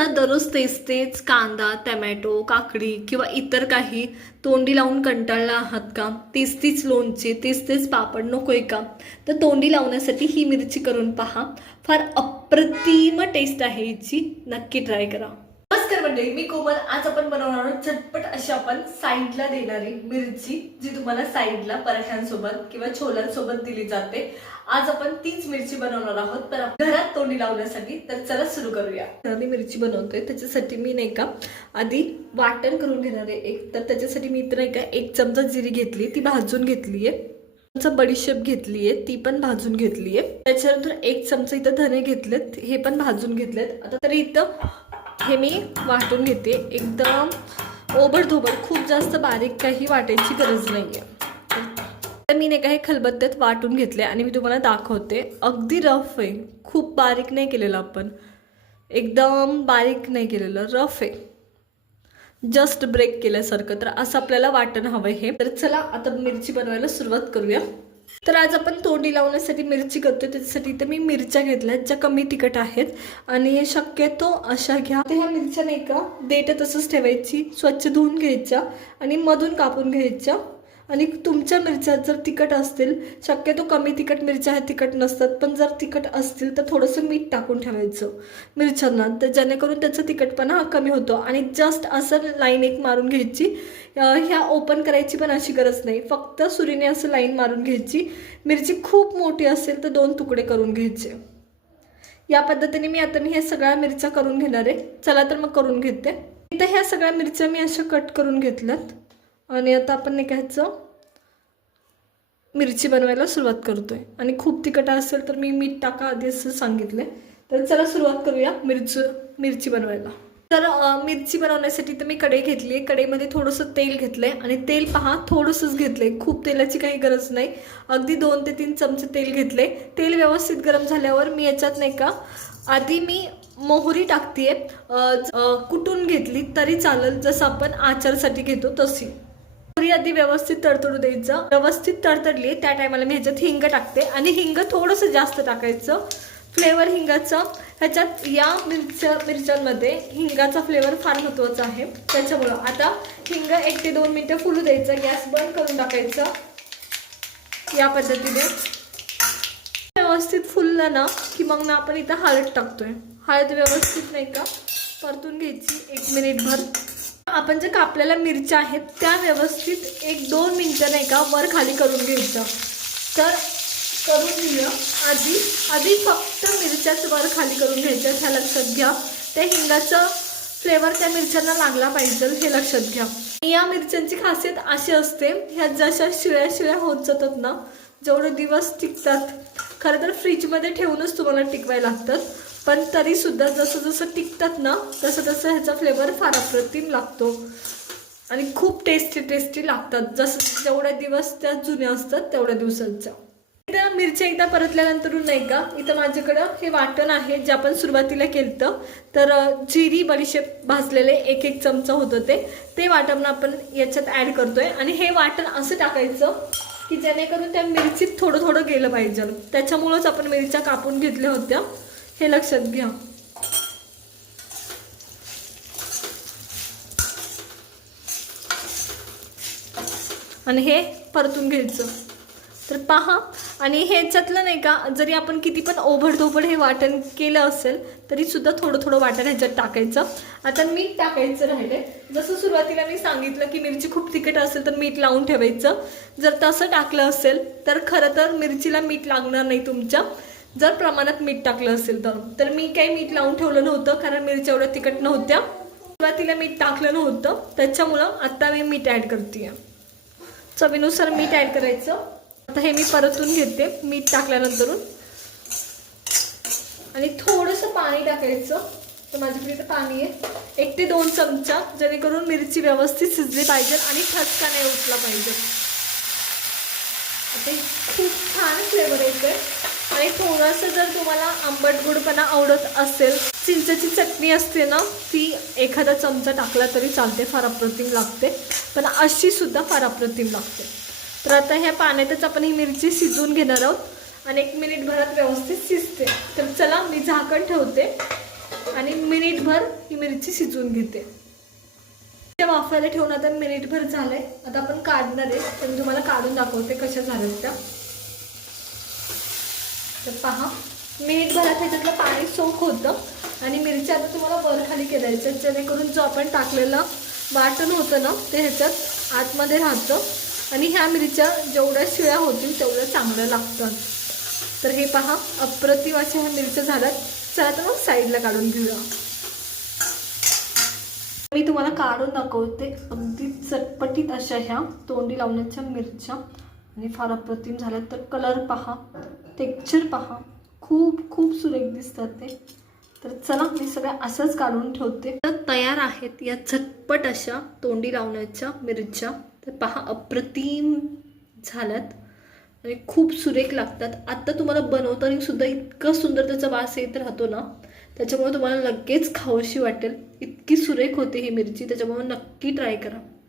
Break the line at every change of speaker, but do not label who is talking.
सुद्धा दररोज तेच तेच कांदा टमॅटो काकडी किंवा इतर काही तोंडी लावून कंटाळला आहात का? तेच तीच लोणची तेच तेच पापड नको आहे का? तर तोंडी लावण्यासाठी ही मिरची करून पहा. फार अप्रतिम टेस्ट आहे हिची. नक्की ट्राय करा. नमस्कार मंडळी मी कोमल. आज आपण बनवणार आहोत झटपट अशी आपण साईडला देणारी मिरची जी तुम्हाला साईडला पराठ्यांसोबत किंवा छोल्यांसोबत दिली जाते. आज आपण तीच मिरची बनवणार आहोत तर घरात तोंडी लावण्यासाठी तर चला सुरू करूया. मी मिरची बनवतोय त्याच्यासाठी मी नाही का आधी वाटण करून घेणार आहे एक. तर त्याच्यासाठी मी इथं नाही का एक चमचा जिरी घेतली ती भाजून घेतली आहे. चमचा बडीशेप घेतली आहे ती पण भाजून घेतली आहे. त्याच्यानंतर एक चमचा इथं धने घेतलेत हे पण भाजून घेतलेत. आता तरी इथं हे मी वाटून घेते. एकदम ओबडधोबड खूप जास्त बारीक काही वाटायची गरज नाही आहे तर मी नाही का हे खलबत्त्यात वाटून घेतले आणि मी तुम्हाला दाखवते. अगदी रफ आहे. खूप बारीक नाही केलेलं आपण. एकदम बारीक नाही केलेलं. रफ आहे. जस्ट ब्रेक केल्यासारखं. तर असं आपल्याला वाटण हवं हे. तर चला आता मिरची बनवायला सुरुवात करूया. तर आज आपण तोंडी लावण्यासाठी मिरची करतोय त्याच्यासाठी इथे मी मिरच्या घेतल्यात ज्या कमी तिखट आहेत. आणि शक्यतो अशा घ्या. तर ह्या मिरच्या नाही का देठ तसंच ठेवायची स्वच्छ धुवून घ्यायच्या आणि मधून कापून घ्यायच्या. आणि तुमच्या मिरच्या जर तिखट असतील शक्यतो कमी तिखट मिरच्या ह्या तिखट नसतात पण जर तिखट असतील तर थोडंसं मीठ टाकून ठेवायचं मिरच्यांना तर जेणेकरून त्याचा तिखटपणा हा कमी होतो. आणि जस्ट असं लाईन एक मारून घ्यायची. ह्या ओपन करायची पण अशी गरज नाही. फक्त सुरीने असं लाईन मारून घ्यायची. मिरची खूप मोठी असेल तर दोन तुकडे करून घ्यायचे. या पद्धतीने मी आता मी ह्या सगळ्या मिरच्या करून घेणार आहे. चला तर मग करून घेते. इथं ह्या सगळ्या मिरच्या मी अशा कट करून घेतल्यात. आणि आता आपण नाही घ्यायचं. मिरची बनवायला सुरुवात करतो आहे आणि खूप तिखट असेल तर मी मीठ टाका आधी असं सांगितले तर चला सुरुवात करूया मिरची मिरची बनवायला. तर मिरची बनवण्यासाठी तर मी कढई घेतली आहे. कढईमध्ये थोडंसं तेल घेतलं आहे आणि तेल पहा थोडंसंच घेतलं आहे खूप तेलाची काही गरज नाही. अगदी दोन ते तीन चमचे तेल घेतले तेल व्यवस्थित गरम झाल्यावर मी याच्यात नाही का आधी मी मोहरी टाकते कुटून घेतली तरी चालेल. जसं आपण आचारसाठी घेतो तशी. मोहरी आधी व्यवस्थित तडतडू द्यायचं. व्यवस्थित तडतडली त्या टायमाला मी ह्याच्यात हिंग टाकते. आणि हिंग थोडंसं जास्त टाकायचं. फ्लेवर हिंगाचं. ह्याच्यात या मिरच्या मिरच्यांमध्ये हिंगाचा फ्लेवर फार महत्त्वाचा आहे. त्याच्यामुळं आता हिंग एक ते दोन मिनटं फुलू द्यायचं. गॅस बंद करून टाकायचं. या पद्धतीने. व्यवस्थित फुललं ना की मग ना आपण इथं हळद टाकतोय. हळद व्यवस्थित नाही का परतून घ्यायची. एक मिनिटभर आपण जे कापलेल्या मिरच्या आहेत त्या व्यवस्थित एक दोन मिनटं नाही का वर खाली करून घ्यायचं. तर करून घेऊया. आधी आधी फक्त मिरच्याच वर खाली करून घ्यायच्या ह्या लक्षात घ्या. त्या हिंगाचं फ्लेवर त्या मिरच्यांना लागला पाहिजे हे लक्षात घ्या. या मिरच्यांची खासियत अशी असते ह्या जशा शिळ्या शिळ्या होत जातात ना जेवढे दिवस टिकतात. खरं तर फ्रीजमध्ये ठेवूनच तुम्हाला टिकवायला लागतात. पण तरीसुद्धा जसं जसं टिकतात ना तसं तसं ह्याचा फ्लेवर फार अप्रतिम लागतो. आणि खूप टेस्टी टेस्टी लागतात. जसं जेवढे दिवस त्या जुन्या असतात तेवढ्या दिवसांच्या. इथं मिरच्या एकदा परतल्यानंतर नाही का इथं माझ्याकडं हे वाटण आहे जे आपण सुरुवातीला केलं तर जिरी बडीशेप भाजलेले एक एक चमचा होतं ते. ते वाटण आपण याच्यात ॲड करतोय. आणि हे वाटण असं टाकायचं की जेणेकरून त्या मिरचीत थोडं थोडं गेलं पाहिजे. त्याच्यामुळंच आपण मिरच्या कापून घेतल्या होत्या. हे लक्षात घ्या. आणि हे परतून घ्यायचं. तर पहा आणि ह्याच्यातलं नाही का जरी आपण किती पण ओभडधोबड हे वाटण केलं असेल तरी सुद्धा थोडं थोडं वाटण ह्याच्यात टाकायचं. आता मीठ टाकायचं राहिले जसं सुरुवातीला मी सांगितलं की मिरची खूप तिखट असेल तर मीठ लावून ठेवायचं. जर तसं टाकलं असेल तर खरं तर मिरचीला मीठ लागणार नाही तुमच्या. जर प्रमाणात मीठ टाकलं असेल तर. तर मी काही मीठ लावून ठेवलं नव्हतं कारण मिरच्या एवढ्या तिखट नव्हत्या. सुरुवातीला मीठ टाकलं नव्हतं. त्याच्यामुळं आत्ता मी मीठ ॲड करते चवीनुसार मीठ ॲड करायचं. आता हे मी परतून घेते मीठ टाकल्यानंतरून. आणि थोडंसं पाणी टाकायचं. तर माझ्याकडे इथं पाणी आहे. एक ते दोन चमचा जेणेकरून मिरची व्यवस्थित शिजली पाहिजे आणि ठसका नाही उठला पाहिजे. आता खूप छान फ्लेवर येतोय. आणि थोडंसं जर तुम्हाला आंबट गोडपणा आवडत असेल चिंचेची चटणी असते ना ती एखादा चमचा टाकला तरी चालते फार अप्रतिम लागते. पण अशी सुद्धा फार अप्रतिम लागते. तर आता ह्या पाण्यातच आपण ही मिरची शिजवून घेणार आहोत आणि एक मिनिटभरात व्यवस्थित शिजते. तर चला मी झाकण ठेवते आणि मिनिटभर ही मिरची शिजवून घेते. त्या वाफायला ठेवून आता मिनिटभर झालंय. आता आपण काढणार आहे तर मी तुम्हाला काढून दाखवते कशा झाल्यात त्या. तर पहा मिनिटभरात ह्याच्यातलं पाणी सोक होतं आणि मिरच्या आता तुम्हाला वर खाली केलायचं जेणेकरून जो आपण टाकलेलं वाटण होतं ना ते ह्याच्यात आतमध्ये राहतं. आणि ह्या मिरच्या जेवढ्या शिळ्या होतील तेवढ्या चांगल्या लागतात. तर हे पहा अप्रतिम अशा ह्या मिरच्या झाल्यात. चला तर मग साईडला काढून घेऊया. मी तुम्हाला काढून दाखवते अगदी चटपटीत अशा ह्या तोंडी लावण्याच्या मिरच्या. आणि फार अप्रतिम झाल्या तर कलर पहा. टेक्चर पहा. खूप खूप सुरेख दिसतात ते. तर चला मी सगळ्या असंच काढून ठेवते. तर तयार आहेत या झटपट अशा तोंडी लावण्याच्या मिरच्या. तर पहा अप्रतिम झाल्यात. आणि खूप सुरेख लागतात. आत्ता तुम्हाला बनवताना सुद्धा इतकं सुंदर त्याचा वास येत राहतो ना त्याच्यामुळे तुम्हाला लगेच खाऊशी वाटेल. इतकी सुरेख होते ही मिरची त्याच्यामुळे नक्की ट्राय करा.